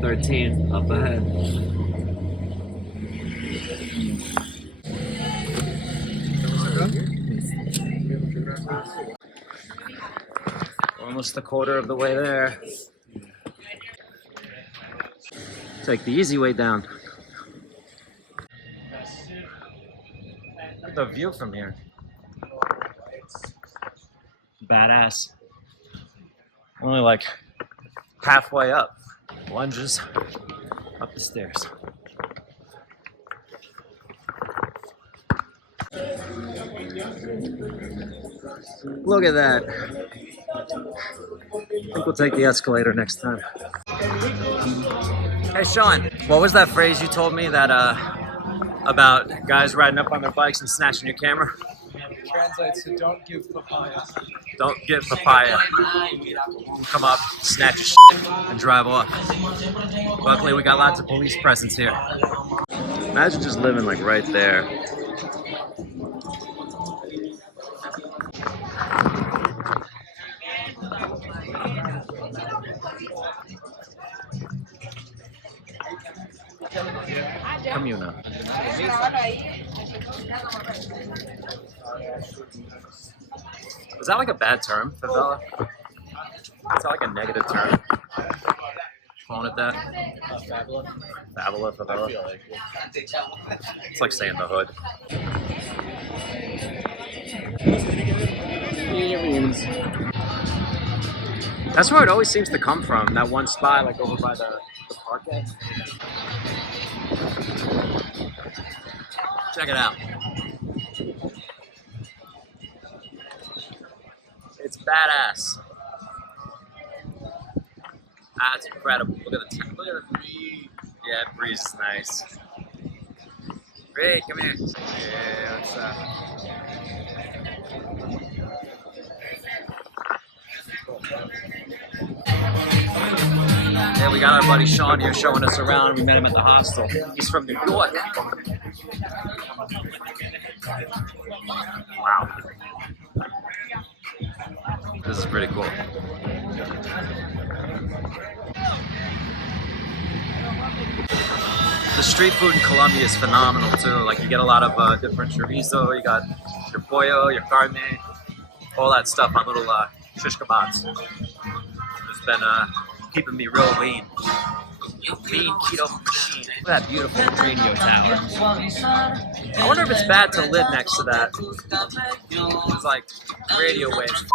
13 up ahead. Almost a quarter of the way there. Take the easy way down. Look at the view from here. Badass. Only like halfway up. Lunges up the stairs. Look at that. I think we'll take the escalator next time. Hey Sean, what was that phrase you told me that about guys riding up on their bikes and snatching your camera? Translates to don't give papaya. Don't give papaya. Come up, snatch your shit, and drive off. Luckily, we got lots of police presence here. Imagine just living like right there. Comuna. Is that like a bad term, favela? Is that like a negative term? Calling it that? Favela, favela. It's like saying the hood. That's where it always seems to come from, that one spot like over by the parquet. Check it out. It's badass. That's incredible. Look at the breeze. Yeah, the breeze is nice. Great, come here. Yeah, what's up? Yeah, we got our buddy Sean here showing us around. We met him at the hostel. He's from New York. Wow. This is pretty cool. The street food in Colombia is phenomenal too. Like you get a lot of different chorizo, you got your pollo, your carne, all that stuff on little shish kebabs. It's been keeping me real lean. Lean keto machine. Look at that beautiful radio tower. I wonder if it's bad to live next to that. It's like radio waves.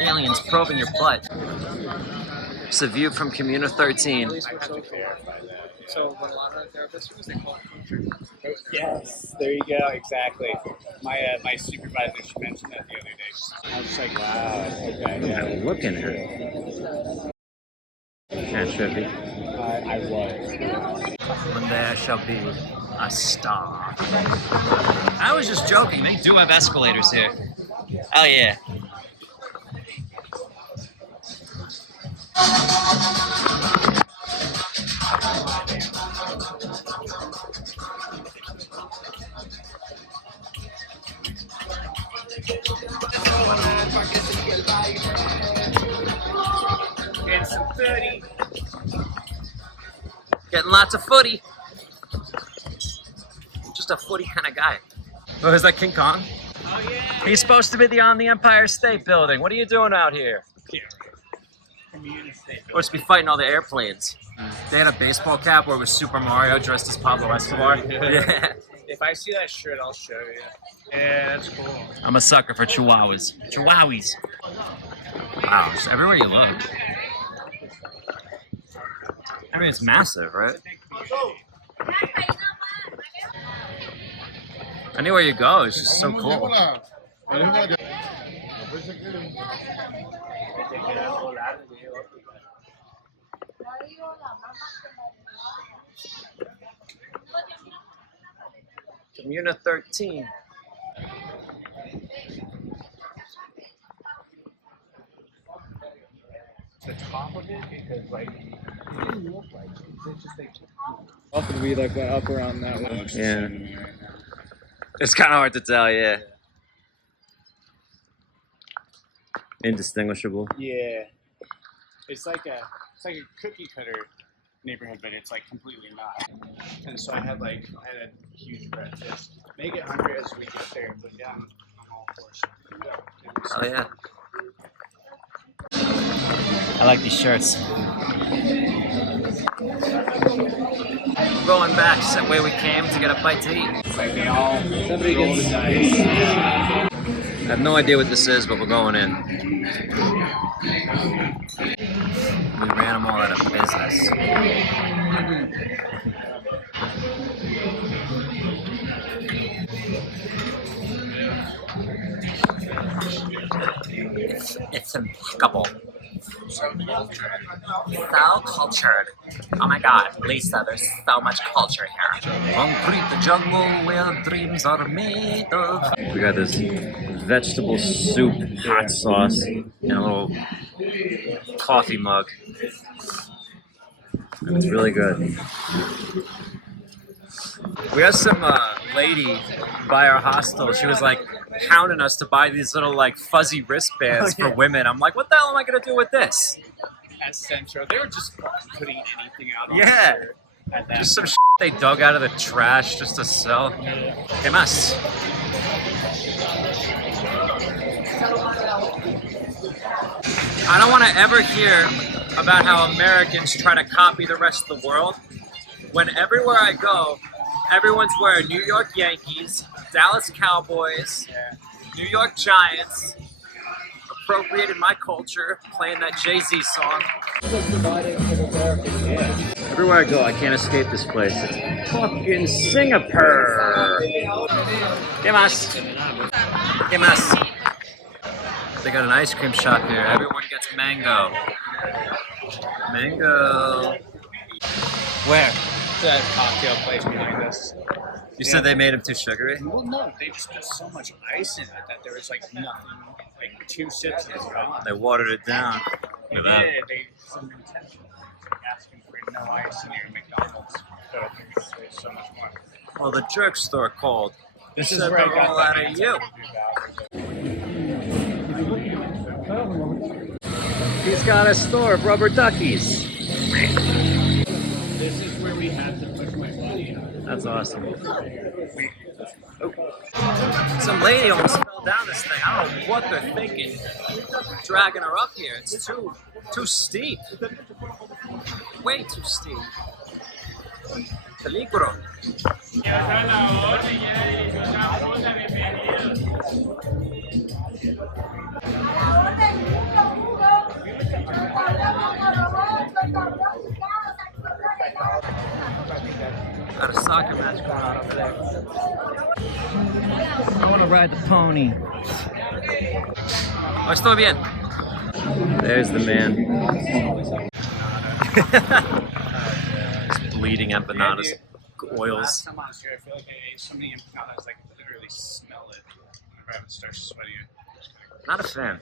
Aliens probing your butt. It's a view from Comuna 13. So when a lot of therapists use, they call it. Yes, there you go, exactly. My supervisor, she mentioned that the other day. I was just like, wow, okay, yeah. Looking at it. Can't should be. I was. One day I shall be a star. I was just joking. They do have escalators here. Hell yeah. Getting some 30. Getting lots of footy. Just a footy kind of guy. Oh, is that King Kong? Oh yeah. He's supposed to be on the Empire State Building. What are you doing out here? Supposed to be fighting all the airplanes. They had a baseball cap where it was Super Mario dressed as Pablo Escobar. Yeah. If I see that shirt, I'll show you. Yeah, that's cool. I'm a sucker for chihuahuas. Chihuahuas. Wow, just everywhere you look. I mean, it's massive, right? Anywhere you go, it's just so cool. Comuna 13. The top of it, because like it didn't look like it. It's just like often we like went up around that way. Yeah. It's kind of hard to tell, yeah. Indistinguishable. Yeah. it's like a cookie cutter neighborhood, but it's like completely not. And so I had a huge breakfast. May get hungry as we get there, but yeah, I'm all for it. Oh yeah. I like these shirts. We're going back to the way we came to get a bite to eat. It's like they all roll the dice. I have no idea what this is, but we're going in. We ran them all out of business. It's impeccable. So cultured. Oh my god, Lisa, there's so much culture here. Concrete the jungle where dreams are made of. We got this vegetable soup, hot sauce, and a little coffee mug. And it's really good. We had some lady by our hostel. She was like hounding us to buy these little like fuzzy wristbands for women. I'm like, what the hell am I gonna do with this? At Centro, they were just fucking putting anything out on Yeah. Just some shit they dug out of the trash just to sell. ¿Qué más? I don't want to ever hear about how Americans try to copy the rest of the world. When everywhere I go, everyone's wearing New York Yankees, Dallas Cowboys, New York Giants, appropriated my culture, playing that Jay-Z song. Everywhere I go, I can't escape this place. It's fucking Singapore. ¿Qué más? ¿Qué más? They got an ice cream shop here. Everyone gets mango. Mango. Where? That cocktail place behind us. You said they made them too sugary? Well, no, they just put so much ice in it that there was like nothing, like 2 sips and it's gone. They watered it down. They did. They some intentional asking for no ice in your McDonald's, but I think it's so much more. Well, the jerk store called. This is said where I they're got all that out of you. He's got a store of rubber duckies. This is where we had to push my body out. That's awesome. Oh. Some lady almost fell down this thing. I don't know what they're thinking. Dragging her up here. It's too steep. Way too steep. Peligro. Got a soccer match going on over there. I want to ride the pony. Oh, estoy bien. There's the man. Just bleeding empanadas, oils. Last time I was here, I feel like I ate so many empanadas, like literally smell it whenever I start sweating. Not a fan.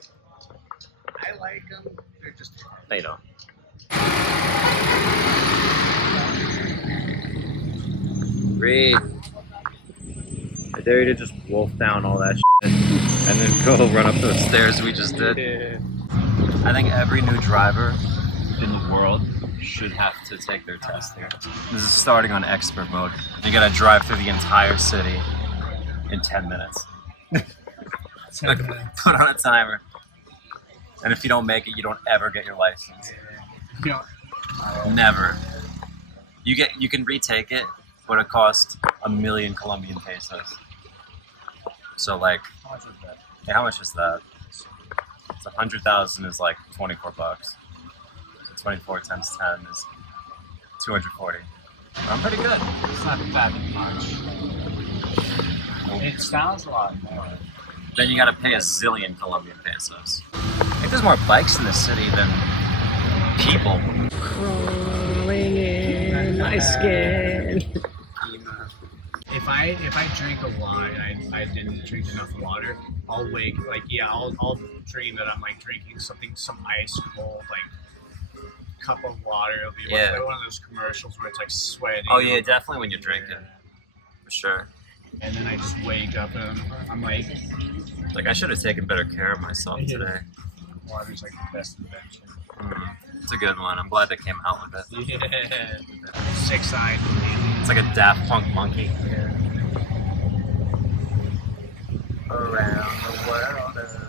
I like them. They're just. They don't. Reed. I dare you to just wolf down all that shit and then go run up those stairs we just did. I think every new driver in the world should have to take their test here. This is starting on expert mode. You gotta drive through the entire city in 10 minutes. Put on a timer. And if you don't make it, you don't ever get your license. Yeah. Never. You can retake it, but it costs 1,000,000 Colombian pesos. So like, How much was that? yeah, how much is that? So 100,000 is like 24 bucks. So 24 times 10 is 240. I'm pretty good. It's not that much. It sounds a lot more. Then you gotta pay 1,000,000 Colombian pesos. I think there's more bikes in this city than people. Crawling in my skin. If I drink a lot and I didn't drink enough water, I'll wake I'll dream that I'm like drinking some ice cold like cup of water. It'll be like one of those commercials where it's like sweating. Oh yeah, definitely when you're drinking, for sure. And then I just wake up and I'm like I should have taken better care of myself today. Water's like the best invention. It's a good one. I'm glad they came out with it. Yeah. Six-eyed. It's like a Daft Punk monkey. Yeah. Around the world.